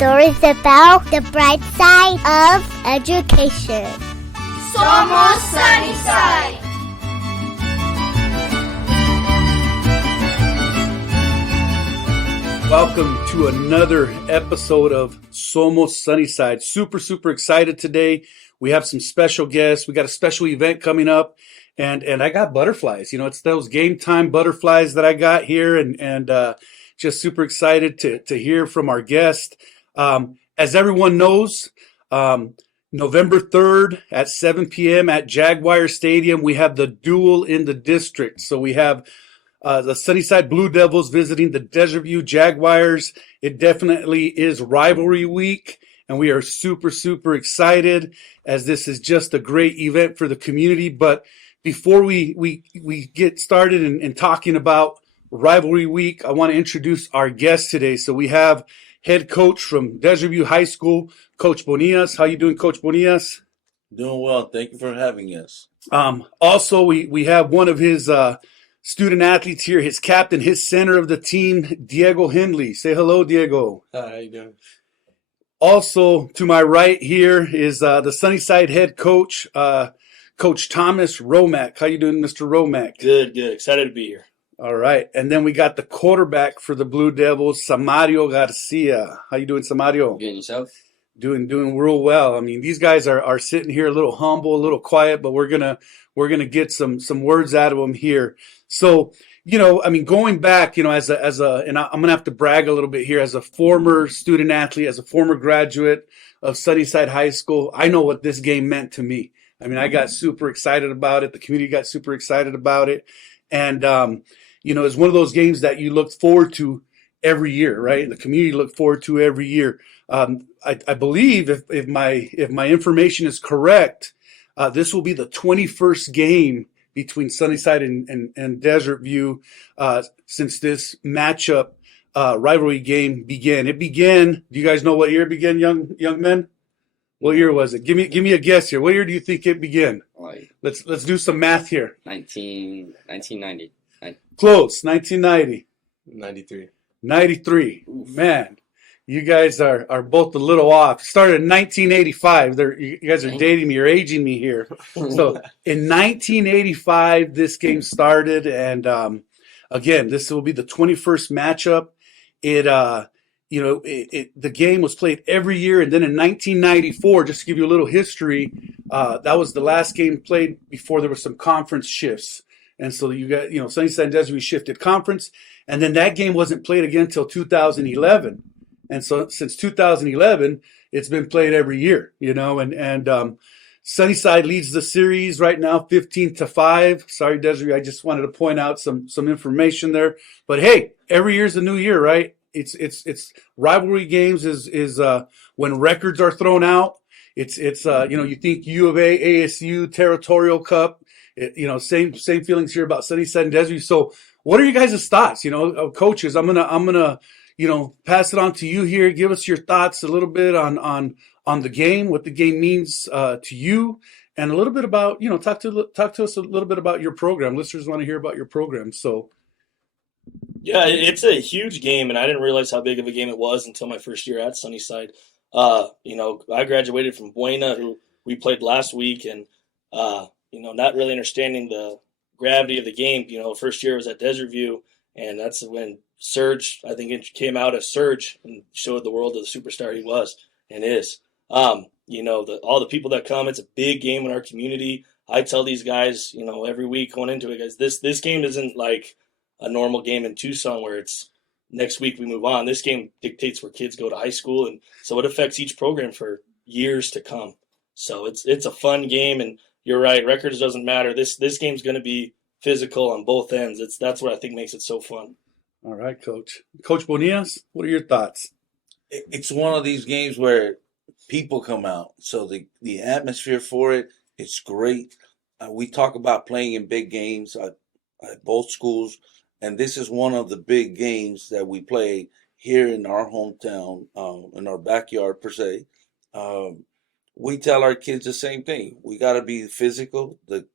stories about the bright side of education. Somos Sunnyside. Welcome to another episode of Somos Sunnyside. Super excited today. We have some special guests. We got a special event coming up, and I got butterflies. You know, it's those game time butterflies that I got here, and just super excited to hear from our guest. As everyone knows, November 3rd at 7 p.m. at Jaguar Stadium, we have the Duel in the district. So we have the Sunnyside Blue Devils visiting the Desert View Jaguars. It definitely is rivalry week, and we are super excited as this is just a great event for the community. But before we get started in talking about rivalry week, I want to introduce our guest today. So we have head coach from Desert View High School, Coach Bonillas. How you doing, Coach Bonillas? Doing well. Thank you for having us. Also, we have one of his student athletes here, his captain, his center of the team, Diego Hindley. Say hello, Diego. Hi, how you doing? Also, to my right here is the Sunnyside head coach, Coach Thomas Romack. How you doing, Mr. Romack? Good. Excited to be here. All right. And then we got the quarterback for the Blue Devils, Samario Garcia. How you doing, Samario? Good, yourself? Doing real well. I mean, these guys are sitting here a little humble, a little quiet, but we're gonna get some words out of them here. So, you know, I mean, going back, you know, as a, and I'm gonna have to brag a little bit here, as a former student athlete, as a former graduate of Sunnyside High School, I know what this game meant to me. I mean, I got super excited about it. The community got super excited about it, and you know, it's one of those games that you look forward to every year, right? And the community look forward to every year. I believe if my information is correct, this will be the 21st game between Sunnyside and Desert View since this matchup rivalry game began. It began. Do you guys know what year it began, young men? What year was it? Give me a guess here. What year do you think it began? Let's do some math here. 1990. Close. 1990. 93. Man, you guys are both a little off. Started in 1985. You guys are dating me. You're aging me here. So in 1985, this game started, and again, this will be the 21st matchup. The game was played every year, and then in 1994, just to give you a little history, that was the last game played before there were some conference shifts. And so you got, you know, Sunnyside and Desert View shifted conference, and then that game wasn't played again until 2011. And so since 2011, it's been played every year, you know, and Sunnyside leads the series right now 15-5. Sorry, Desert View, I just wanted to point out some information there. But hey, every year's a new year, right? It's rivalry games is when records are thrown out. It's you know, you think U of A, ASU, Territorial Cup. You know, same feelings here about Sunnyside and Desert View. So, what are you guys' thoughts? You know, coaches, I'm gonna you know, pass it on to you here. Give us your thoughts a little bit on the game, what the game means to you, and a little bit about, you know, talk to us a little bit about your program. Listeners want to hear about your program. So, yeah, it's a huge game, and I didn't realize how big of a game it was until my first year at Sunnyside. You know, I graduated from Buena, who we played last week, and you know, not really understanding the gravity of the game. You know, first year was at Desert View, and that's when Surge, I think it came out as Surge and showed the world the superstar he was and is. You know, all the people that come, it's a big game in our community. I tell these guys, you know, every week going into it, guys, this game isn't like a normal game in Tucson where it's next week we move on. This game dictates where kids go to high school, and so it affects each program for years to come. So it's a fun game, and you're right, records doesn't matter. This game's going to be physical on both ends. That's what I think makes it so fun. All right, Coach. Coach Bonillas, what are your thoughts? It's one of these games where people come out, so the atmosphere for it's great. We talk about playing in big games at both schools, and this is one of the big games that we play here in our hometown, in our backyard per se. We tell our kids the same thing. We got to be physical. The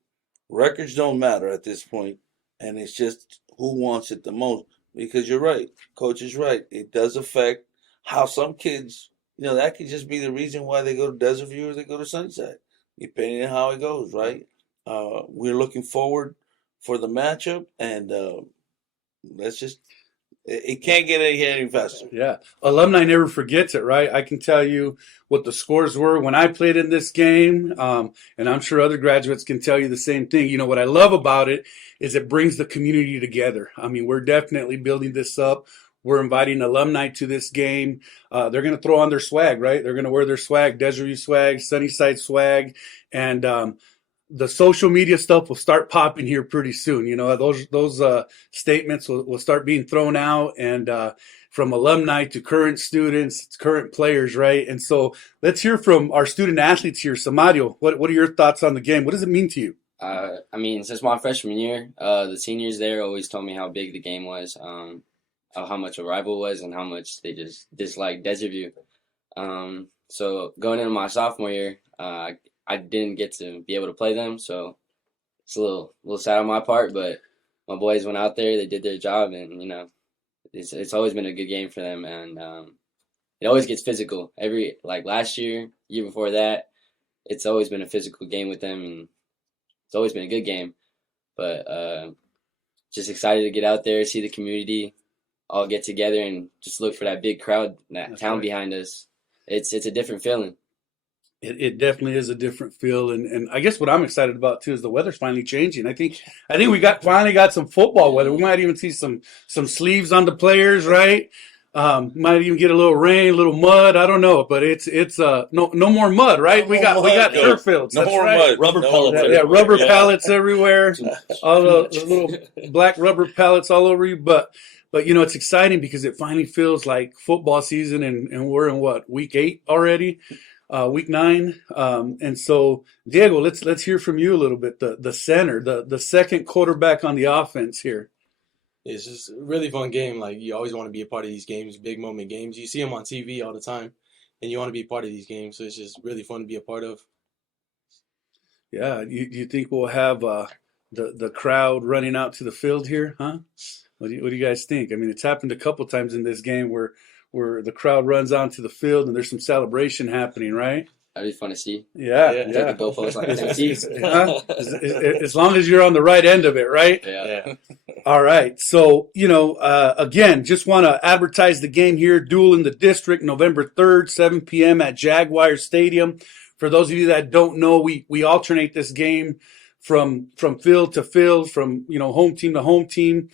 records don't matter at this point, and it's just who wants it the most. Because you're right, Coach is right. It does affect how some kids that could just be the reason why they go to Desert View or they go to Sunnyside, depending on how it goes, right? We're looking forward for the matchup, and let's just it can't get any faster. Yeah. Alumni never forgets it, right? I can tell you what the scores were when I played in this game. And I'm sure other graduates can tell you the same thing. You know, what I love about it is it brings the community together. I mean, we're definitely building this up. We're inviting alumni to this game. They're going to throw on their swag, right? They're going to wear their swag, Desert View swag, Sunnyside swag. And, the social media stuff will start popping here pretty soon. You know, those statements will start being thrown out, and from alumni to current students, current players, right? And so let's hear from our student athletes here. Samario, what are your thoughts on the game? What does it mean to you? I mean, since my freshman year, the seniors there always told me how big the game was, how much a rival was, and how much they just disliked Desert View. So going into my sophomore year, I didn't get to be able to play them, so it's a little sad on my part. But my boys went out there, they did their job, and it's always been a good game for them. And it always gets physical. Like last year before that, it's always been a physical game with them, and it's always been a good game. But just excited to get out there, see the community all get together, and just look for that big crowd, that town behind us. It's a different feeling. It definitely is a different feel, and I guess what I'm excited about too is the weather's finally changing. I think we finally got some football weather. We might even see some sleeves on the players, right? Might even get a little rain, a little mud. I don't know, but it's no more mud, right? We got turf fields. No more right. mud. Rubber pellets. Yeah, rubber pallets everywhere. All the little black rubber pallets all over you, but it's exciting because it finally feels like football season, and we're in week 8 already. Week 9, and so Diego, let's hear from you a little bit. The center, the second quarterback on the offense here. It's just a really fun game. Like, you always want to be a part of these games, big moment games. You see them on TV all the time, and you want to be a part of these games. So it's just really fun to be a part of. Yeah, you think we'll have the crowd running out to the field here, huh? What do you guys think? I mean, it's happened a couple times in this game where the crowd runs onto the field and there's some celebration happening, right? That'd be fun to see. Yeah. Take the goalpost like As long as you're on the right end of it, right? Yeah. All right. So, again, just want to advertise the game here. Duel in the district, November 3rd, 7 p.m. at Jaguar Stadium. For those of you that don't know, we alternate this game from field to field, from home team to home team.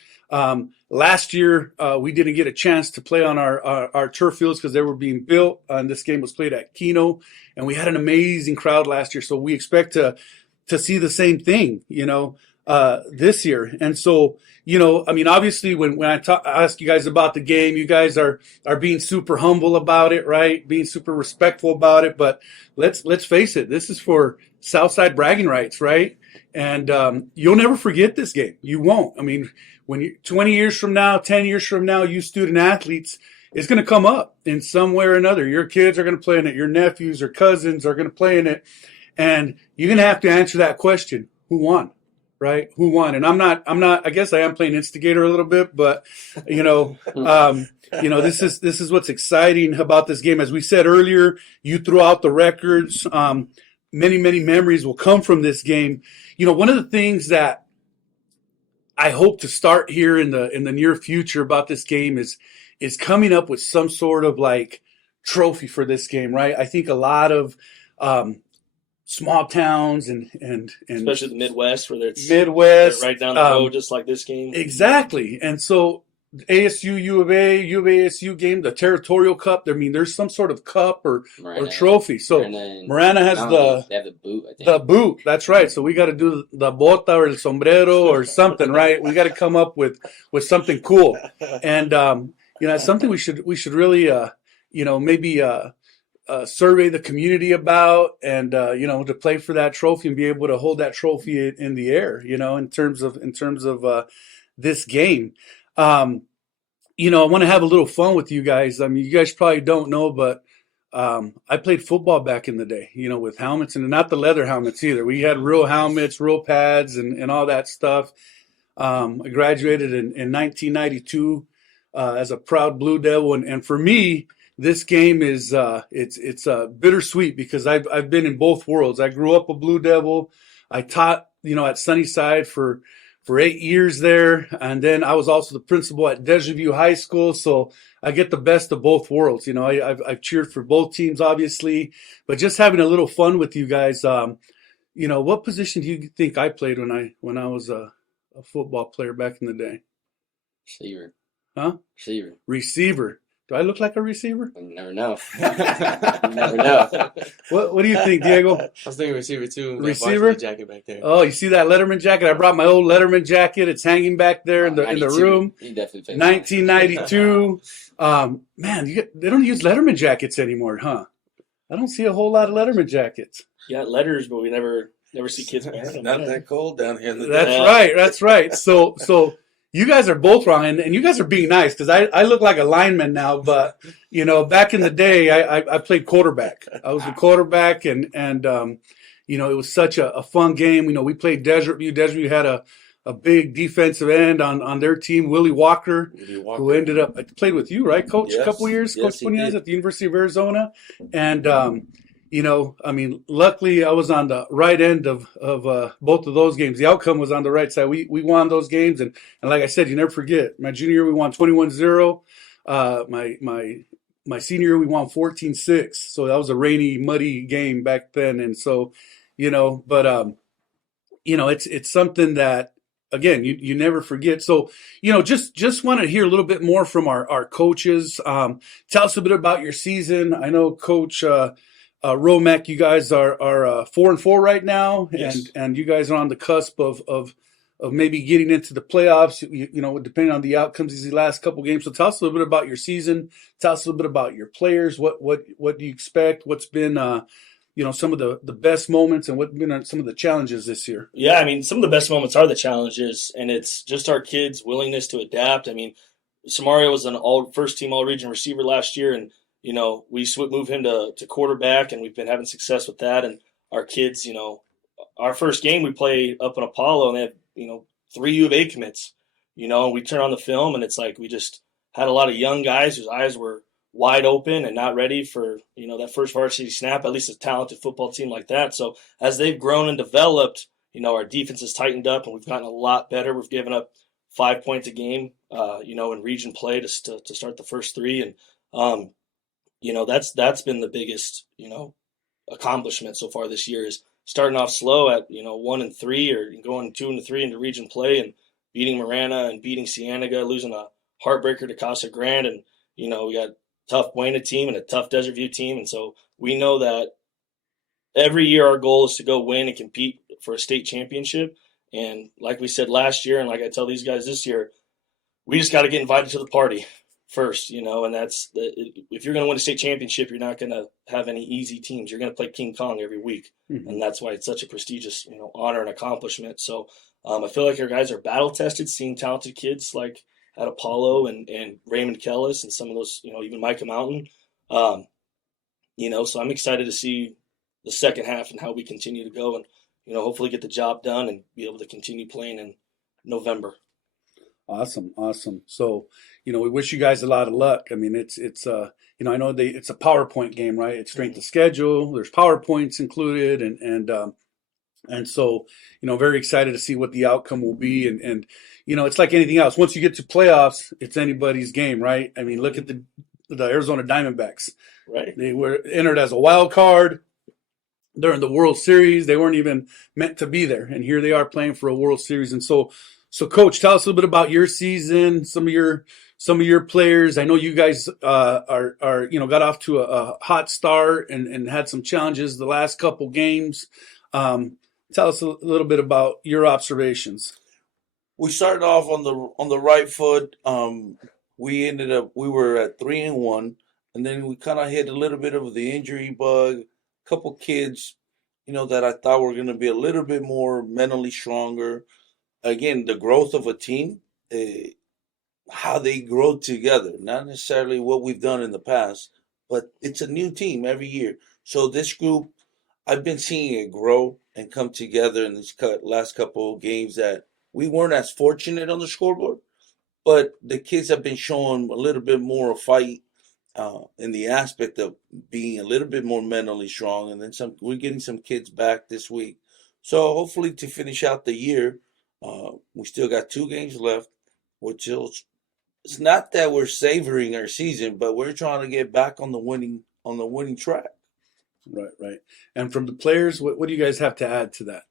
Last year, we didn't get a chance to play on our turf fields because they were being built, and this game was played at Keno, and we had an amazing crowd last year. So we expect to see the same thing, this year. And so, obviously, when I ask you guys about the game, you guys are being super humble about it, right? Being super respectful about it. But let's face it, this is for Southside bragging rights, right? And you'll never forget this game. You won't. I mean, when 20 years from now, 10 years from now, you student athletes, it's going to come up in some way or another. Your kids are going to play in it. Your nephews or cousins are going to play in it. And you're going to have to answer that question. Who won? Right? Who won? And I'm not, I guess I am playing instigator a little bit, but this is what's exciting about this game. As we said earlier, you threw out the records. Many, many memories will come from this game. One of the things that I hope to start here in the near future about this game is coming up with some sort of like trophy for this game, right? I think a lot of small towns and especially the Midwest, where it's Midwest right down the road, just like this game. Exactly. And so ASU, U of A ASU game, the Territorial Cup. I mean, there's some sort of cup or trophy. So Marana has they have the boot, I think. The boot. That's right. So we got to do the bota or el sombrero or something, right? We got to come up with something cool. And it's something we should really maybe survey the community about, and to play for that trophy and be able to hold that trophy in the air, in terms of this game. I want to have a little fun with you guys. I mean, you guys probably don't know, but I played football back in the day, with helmets, and not the leather helmets either. We had real helmets, real pads, and all that stuff. I graduated in 1992 as a proud Blue Devil, and for me, this game is it's bittersweet because I've been in both worlds. I grew up a Blue Devil. I taught at Sunnyside for 8 years there, and then I was also the principal at Desert View High School. So I get the best of both worlds. I've cheered for both teams, obviously, but just having a little fun with you guys. What position do you think I played when I was a football player back in the day? Receiver. Huh? Receiver. Receiver. Do I look like a receiver? You never know. You never know. What do you think, Diego? I was thinking receiver too. That Receiver? varsity jacket back there. Oh, you see that Letterman jacket? I brought my old Letterman jacket. It's hanging back there in the 92. room. He definitely played 1992. Man, they don't use Letterman jackets anymore, huh? I don't see a whole lot of Letterman jackets. Yeah, letters, but we never see kids wearing It's them. not that cold down here in the That's desert. right. That's right. So you guys are both wrong, and you guys are being nice because I look like a lineman now, but back in the day, I played quarterback. I was a quarterback, and it was such a fun game. We played Desert View. Desert View had a big defensive end on their team, Willie Walker, who ended up played with you, right, Coach? Yes. A couple years, Yes, Coach he Bunyan did. at the University of Arizona, and luckily I was on the right end of both of those games. The outcome was on the right side. We won those games, and like I said, you never forget. My junior year we won 21-0. My senior year we won 14-6. So that was a rainy, muddy game back then, and so it's something that, again, you never forget. So, just want to hear a little bit more from our coaches. Tell us a bit about your season. I know Coach Romack, you guys are 4-4 right now, Yes. and you guys are on the cusp of maybe getting into the playoffs. Depending on the outcomes of these last couple games. So tell us a little bit about your season. Tell us a little bit about your players. What do you expect? What's been some of the best moments, and what's been some of the challenges this year? Yeah, some of the best moments are the challenges, and it's just our kids' willingness to adapt. Samario was an first-team all-region receiver last year, and we moved him to quarterback, and we've been having success with that. And our kids, our first game we play up in Apollo, and they have 3 U of A commits. And we turn on the film, and it's like we just had a lot of young guys whose eyes were wide open and not ready for that first varsity snap, at least a talented football team like that. So as they've grown and developed, our defense has tightened up, and we've gotten a lot better. We've given up 5 points a game in region play to start the first 3, and that's been the biggest accomplishment so far this year, is starting off slow at 1-3 or going 2-3 into region play, and beating Marana and beating Cienega, losing a heartbreaker to Casa Grande, and we got tough Buena team and a tough Desert View team. And so we know that every year our goal is to go win and compete for a state championship. And like we said last year, and like I tell these guys this year, we just got to get invited to the party first, and if you're going to win a state championship, you're not going to have any easy teams. You're going to play King Kong every week. Mm-hmm. And that's why it's such a prestigious, honor and accomplishment. So I feel like our guys are battle tested, seeing talented kids like at Apollo and Raymond Kellis and some of those, even Micah Mountain. So I'm excited to see the second half and how we continue to go and, hopefully get the job done and be able to continue playing in November. Awesome. So, we wish you guys a lot of luck. It's I know it's a PowerPoint game, right? It's strength of schedule. There's PowerPoints included, and so, very excited to see what the outcome will be. And it's like anything else. Once you get to playoffs, it's anybody's game, right? Look at the Arizona Diamondbacks. Right. They were entered as a wild card. They're in the World Series. They weren't even meant to be there, and here they are playing for a World Series. And so, Coach, tell us a little bit about your season, some of your players. I know you guys are got off to a hot start and had some challenges the last couple games. Tell us a little bit about your observations. We started off on the right foot. We were at 3-1, and then we kind of hit a little bit of the injury bug. A couple kids, that I thought were going to be a little bit more mentally stronger. Again, the growth of a team, how they grow together, not necessarily what we've done in the past, but it's a new team every year. So this group, I've been seeing it grow and come together in these last couple of games that we weren't as fortunate on the scoreboard, but the kids have been showing a little bit more of fight in the aspect of being a little bit more mentally strong. And then we're getting some kids back this week. So hopefully to finish out the year, we still got 2 games left, which it's not that we're savoring our season, but we're trying to get back on the winning track. Right. And from the players, what do you guys have to add to that?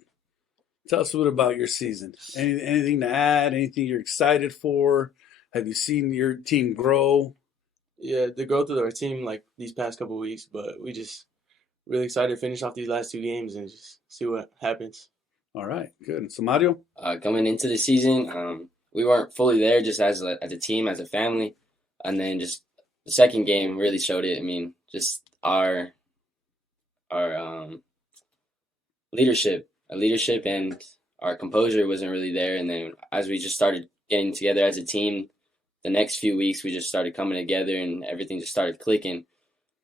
Tell us a bit about your season. Anything to add? Anything you're excited for? Have you seen your team grow? Yeah, the growth of our team like these past couple of weeks, but we just really excited to finish off these last 2 games and just see what happens. All right, good. So Mario? Coming into the season, we weren't fully there just as a team, as a family. And then just the second game really showed it. I mean, just our leadership and our composure wasn't really there. And then as we just started getting together as a team, the next few weeks we just started coming together and everything just started clicking.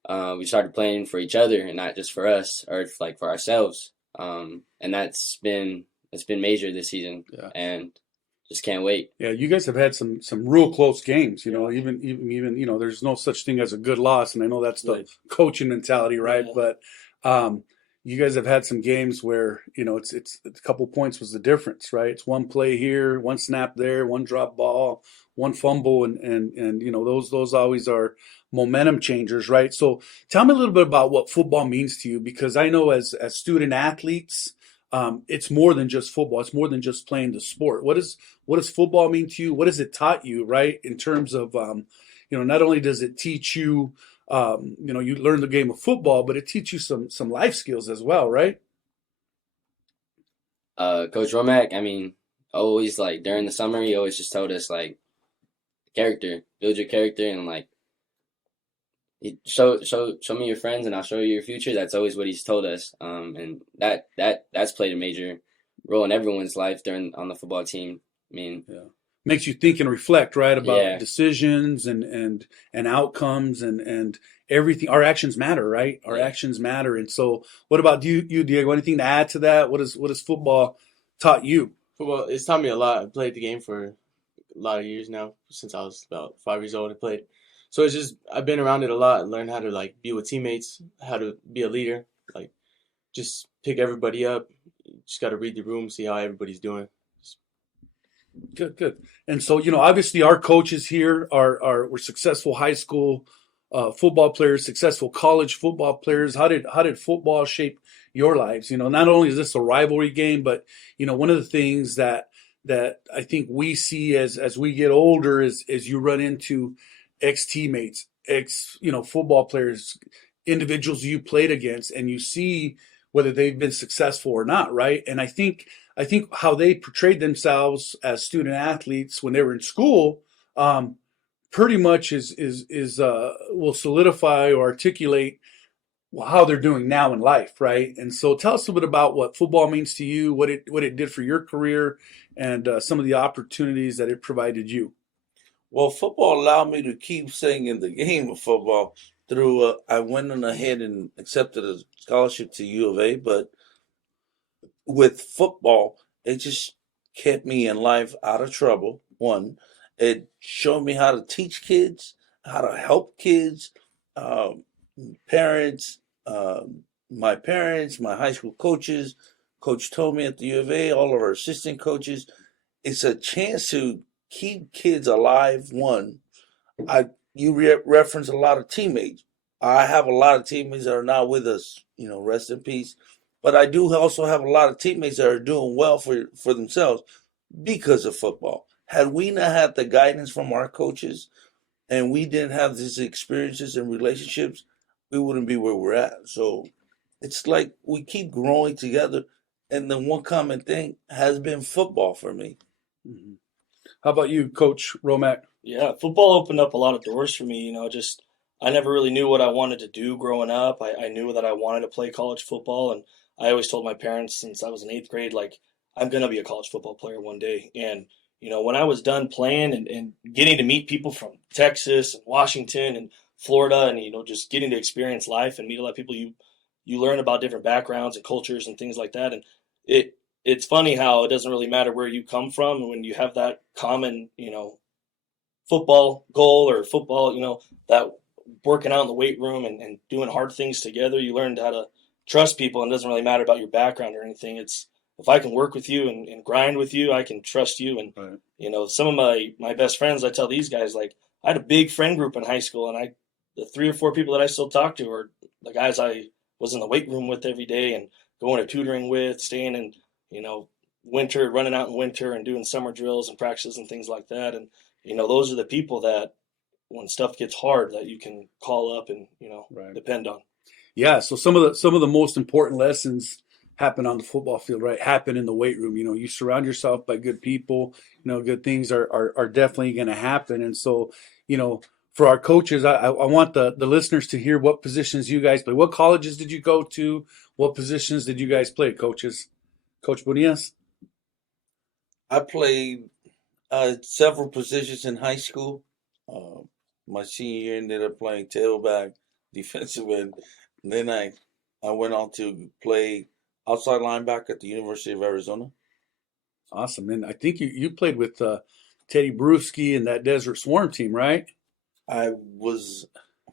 We started playing for each other and not just for us or like for ourselves. And it's been major this season. Yeah. And just can't wait. Yeah, you guys have had some real close games. You know, even there's no such thing as a good loss, and I know that's the coaching mentality, right? Yeah. But you guys have had some games where it's a couple points was the difference, right? It's one play here, one snap there, one drop ball, one fumble, and those always are momentum changers, right? So tell me a little bit about what football means to you, because I know as student athletes, it's more than just football. It's more than just playing the sport. What does football mean to you? What has it taught you, right? In terms of, not only does it teach you, you learn the game of football, but it teaches you some life skills as well, right? Coach Romack, I mean, always like during the summer, he always just told us like, build your character, and like, show me your friends and I'll show you your future. That's always what he's told us. And that's played a major role in everyone's life on the football team. I mean, makes you think and reflect, right, about decisions and outcomes and everything. Our actions matter, right? Our actions matter. And so what about you, Diego? Anything to add to that? What has football taught you? Football, it's taught me a lot. I played the game for a lot of years now. Since I was about 5 years old, I played. So it's just, I've been around it a lot and learned how to like be with teammates, how to be a leader, like just pick everybody up. You just got to read the room, see how everybody's doing. Good. And so, obviously our coaches here were successful high school football players, successful college football players. How did football shape your lives? Not only is this a rivalry game, but, one of the things that I think we see as we get older is you run into ex-teammates, football players, individuals you played against, and you see whether they've been successful or not, right? And I think how they portrayed themselves as student athletes when they were in school, pretty much will solidify or articulate how they're doing now in life, right? And so tell us a bit about what football means to you, what it did for your career, and some of the opportunities that it provided you. Well, football allowed me to keep staying in the game of football through, I went on ahead and accepted a scholarship to U of A, but with football, it just kept me in life out of trouble. One, it showed me how to teach kids, how to help kids, parents, my high school coaches. Coach told me at the U of A, all of our assistant coaches, it's a chance to keep kids alive. One, you reference a lot of teammates. I have a lot of teammates that are not with us, rest in peace. But I do also have a lot of teammates that are doing well for themselves because of football. Had we not had the guidance from our coaches and we didn't have these experiences and relationships, we wouldn't be where we're at. So it's like we keep growing together. And the one common thing has been football for me. Mm-hmm. How about you, Coach Romack? Yeah, football opened up a lot of doors for me. I never really knew what I wanted to do growing up. I knew that I wanted to play college football, and I always told my parents since I was in 8th grade, like, I'm going to be a college football player one day. And, when I was done playing and getting to meet people from Texas and Washington and Florida and, just getting to experience life and meet a lot of people, you learn about different backgrounds and cultures and things like that. And it's funny how it doesn't really matter where you come from when you have that common, football goal or football, that working out in the weight room and doing hard things together, you learned how to trust people, and it doesn't really matter about your background or anything. It's if I can work with you and grind with you, I can trust you. And, Right. Some of my best friends, I tell these guys, like, I had a big friend group in high school, and the 3 or 4 people that I still talk to are the guys I was in the weight room with every day and going to tutoring with, staying in, winter, running out in winter and doing summer drills and practices and things like that. And, those are the people that when stuff gets hard that you can call up and, Right. depend on. Yeah. So some of the most important lessons happen on the football field, right? Happen in the weight room. You surround yourself by good people. Good things are definitely going to happen. And so, for our coaches, I want the listeners to hear what positions you guys play. What colleges did you go to? What positions did you guys play, coaches? Coach Bonias? I played several positions in high school. My senior year ended up playing tailback, defensive end. And then I went on to play outside linebacker at the University of Arizona. Awesome. And I think you played with Teddy Bruschi and that Desert Swarm team, right? I was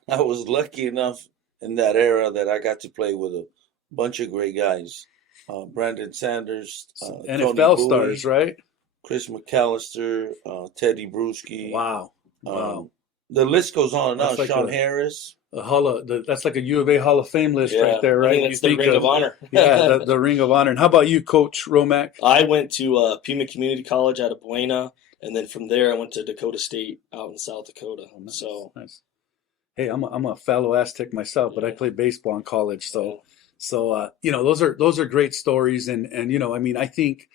lucky enough in that era that I got to play with a bunch of great guys. Brandon Sanders, NFL Tony Bowie, stars, right? Chris McAllister, Teddy Bruschi. Wow. The list goes on and on. That's like Sean Harris. That's like a U of A Hall of Fame list right there, right? I think it's the Ring of Honor. Yeah, the Ring of Honor. And how about you, Coach Romack? I went to Pima Community College out of Buena, and then from there I went to Dakota State out in South Dakota. Oh, nice, so nice. Hey, I'm a fellow Aztec myself, but I played baseball in college, so those are great stories, and I think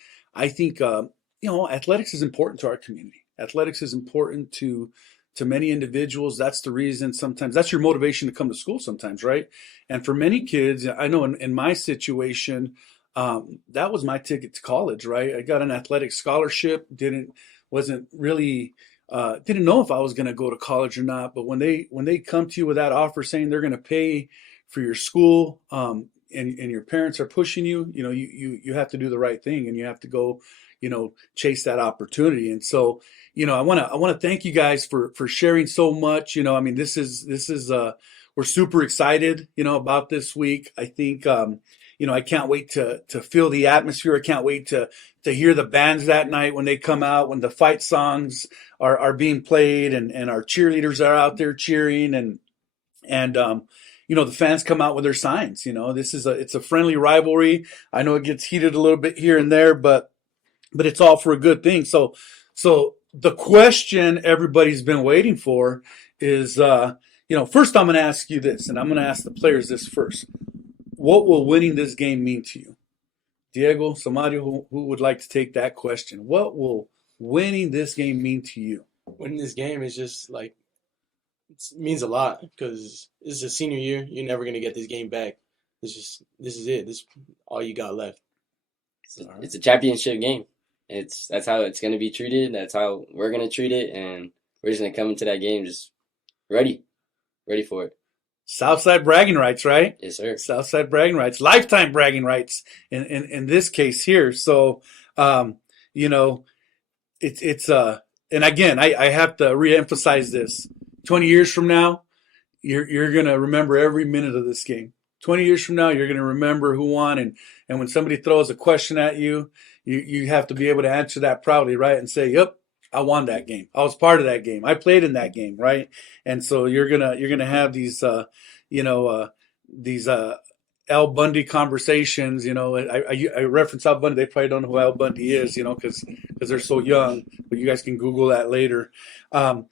athletics is important to our community. Athletics is important to many individuals. That's the reason sometimes that's your motivation to come to school sometimes, right? And for many kids, I know in my situation, that was my ticket to college, right? I got an athletic scholarship, wasn't really didn't know if I was going to go to college or not. But when they come to you with that offer saying they're going to pay for your school, and your parents are pushing you, you have to do the right thing, and you have to go, chase that opportunity. And so, I want to thank you guys for sharing so much. This is we're super excited, about this week. I think, I can't wait to feel the atmosphere. I can't wait to hear the bands that night when they come out, when the fight songs are being played and our cheerleaders are out there cheering and the fans come out with their signs. It's a friendly rivalry. I know it gets heated a little bit here and there, but it's all for a good thing. So the question everybody's been waiting for is, first I'm going to ask you this, and I'm going to ask the players this first. What will winning this game mean to you? Diego, somebody who would like to take that question. What will winning this game mean to you? Winning this game is just like, it means a lot because this is a senior year. You're never going to get this game back. This is it. This is all you got left. It's a championship game. That's how it's going to be treated. That's how we're going to treat it. And we're just going to come into that game just ready for it. Southside bragging rights, right? Yes, sir. Southside bragging rights, lifetime bragging rights in this case here. So, it's and again, I have to reemphasize this. 20 years from now, you're going to remember every minute of this game. 20 years from now, you're going to remember who won. And when somebody throws a question at you, you have to be able to answer that proudly, right? And say, yep, I won that game. I was part of that game. I played in that game, right? And so you're gonna have these Al Bundy conversations. I reference Al Bundy. They probably don't know who Al Bundy is, because they're so young. But you guys can Google that later. The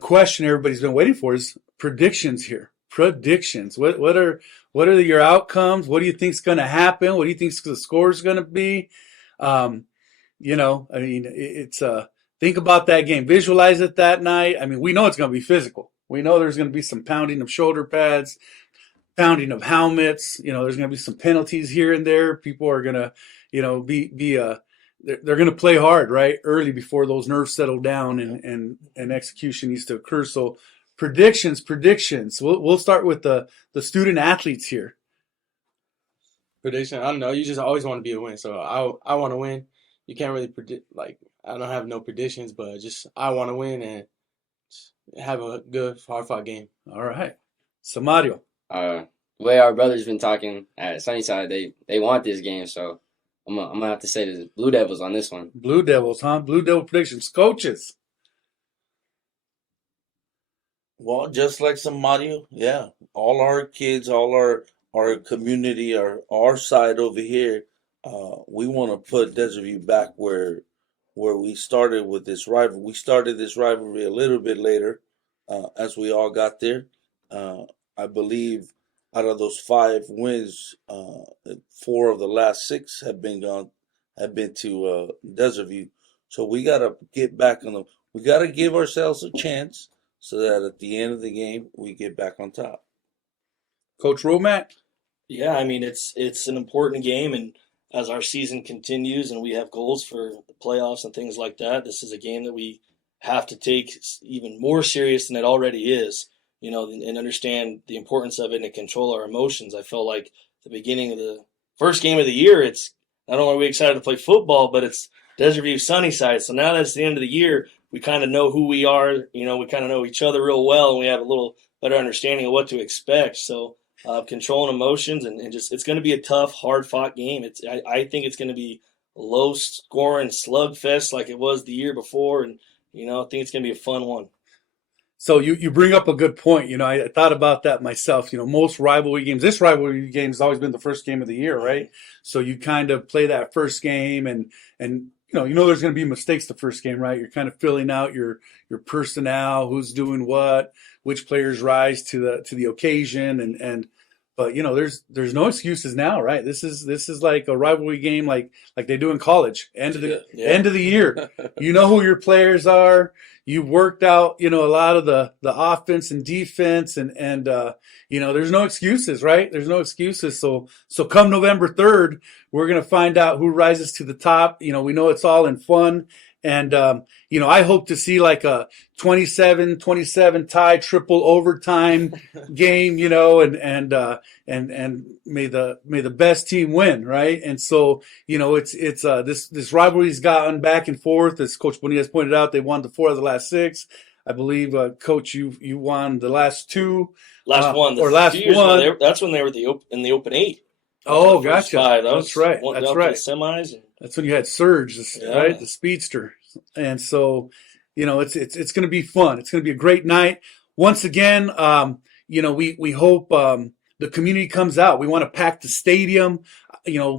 question everybody's been waiting for is predictions here. Predictions. What are your outcomes? What do you think's going to happen? What do you think the score is going to be? It's think about that game. Visualize it that night. We know it's going to be physical. We know there's going to be some pounding of shoulder pads, pounding of helmets. There's going to be some penalties here and there. People are going to, they're going to play hard, right? Early before those nerves settle down and execution needs to occur. So predictions. We'll start with the student athletes here. Prediction. I don't know. You just always want to be a win. So I want to win. You can't really predict. Like, I don't have no predictions, but just I want to win and have a good, hard-fought game. All right. So, Mario. The way our brothers been talking at Sunnyside, they want this game, so I'm gonna have to say the Blue Devils on this one. Blue Devils, huh? Blue Devil predictions. Coaches. Well, just like some Mario, yeah. All our kids, all our community, our side over here, we want to put Desert View back where we started with this rivalry. We started this rivalry a little bit later, as we all got there. I believe out of those 5 wins, 4 of the last 6 have been to Desert View. So we gotta get back on we gotta give ourselves a chance so that at the end of the game we get back on top. Coach Romack. Yeah, I mean it's an important game, and as our season continues and we have goals for the playoffs and things like that, this is a game that we have to take even more serious than it already is. And understand the importance of it and control our emotions. I felt like the beginning of the first game of the year, it's not only are we excited to play football, but it's Desert View Sunnyside. So now that it's the end of the year, we kind of know who we are. We kind of know each other real well, and we have a little better understanding of what to expect. So controlling emotions and just it's going to be a tough, hard-fought game. I think it's going to be a low-scoring slugfest like it was the year before, and I think it's going to be a fun one. So you bring up a good point. I thought about that myself. Most rivalry games, this rivalry game has always been the first game of the year, right? So you kind of play that first game and there's going to be mistakes the first game, right? You're kind of filling out your personnel, who's doing what, which players rise to the occasion, but there's no excuses now, right? This is like a rivalry game like they do in college. End of the year. You know who your players are. You've worked out, a lot of the offense and defense and there's no excuses, right? There's no excuses. So come November 3rd, we're going to find out who rises to the top. We know it's all in fun. And, I hope to see like a 27-27 tie, triple overtime game, and may the best team win, right? And so, this rivalry's gotten back and forth. As Coach Bonilla pointed out, they won the 4 of the last 6. I believe, Coach, you won the last 2. Last one. That's when they were in the Open 8. Oh, gotcha. 5. That's right. That's right. Semis. That's when you had Surge, right? The speedster. And so, it's going to be fun. It's going to be a great night. Once again, we hope the community comes out. We want to pack the stadium.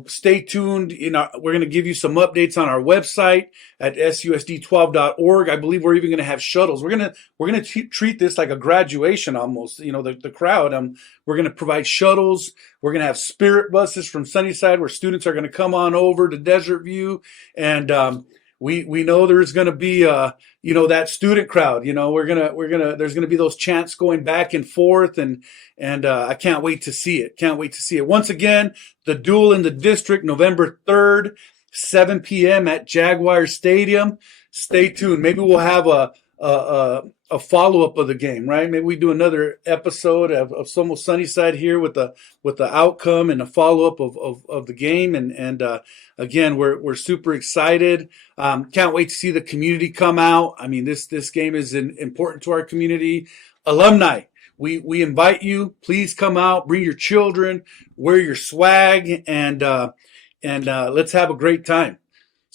Stay tuned. We're going to give you some updates on our website at susd12.org. I believe we're even going to have shuttles. We're going to treat this like a graduation almost. The crowd. We're going to provide shuttles. We're going to have spirit buses from Sunnyside where students are going to come on over to Desert View, and we know there's going to be that student crowd. There's going to be those chants going back and forth, and I can't wait to see it. Once again, the Duel in the district, November 3rd, 7 p.m. at Jaguar Stadium. Stay tuned. Maybe we'll have a follow-up of the game, right? Maybe we do another episode of Somos Sunnyside here with the outcome and a follow-up of the game. And again, we're super excited. Can't wait to see the community come out. I mean, this game is important to our community. Alumni, we invite you. Please come out, bring your children, wear your swag, and let's have a great time.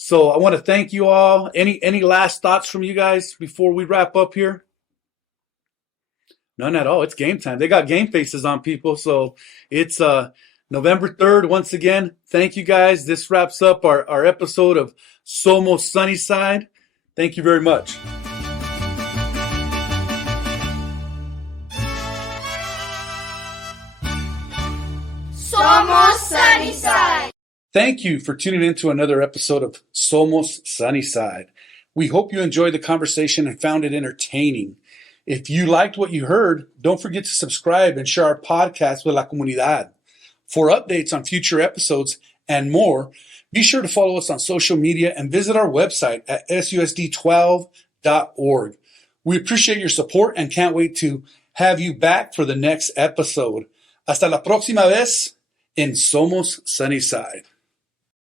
So I want to thank you all. Any last thoughts from you guys before we wrap up here? None at all. It's game time. They got game faces on, people. So it's November 3rd. Once again, thank you guys. This wraps up our episode of Somos Sunnyside. Thank you very much. Somos Sunnyside. Thank you for tuning in to another episode of Somos Sunnyside. We hope you enjoyed the conversation and found it entertaining. If you liked what you heard, don't forget to subscribe and share our podcast with la comunidad. For updates on future episodes and more, be sure to follow us on social media and visit our website at susd12.org. We appreciate your support and can't wait to have you back for the next episode. Hasta la próxima vez en Somos Sunnyside.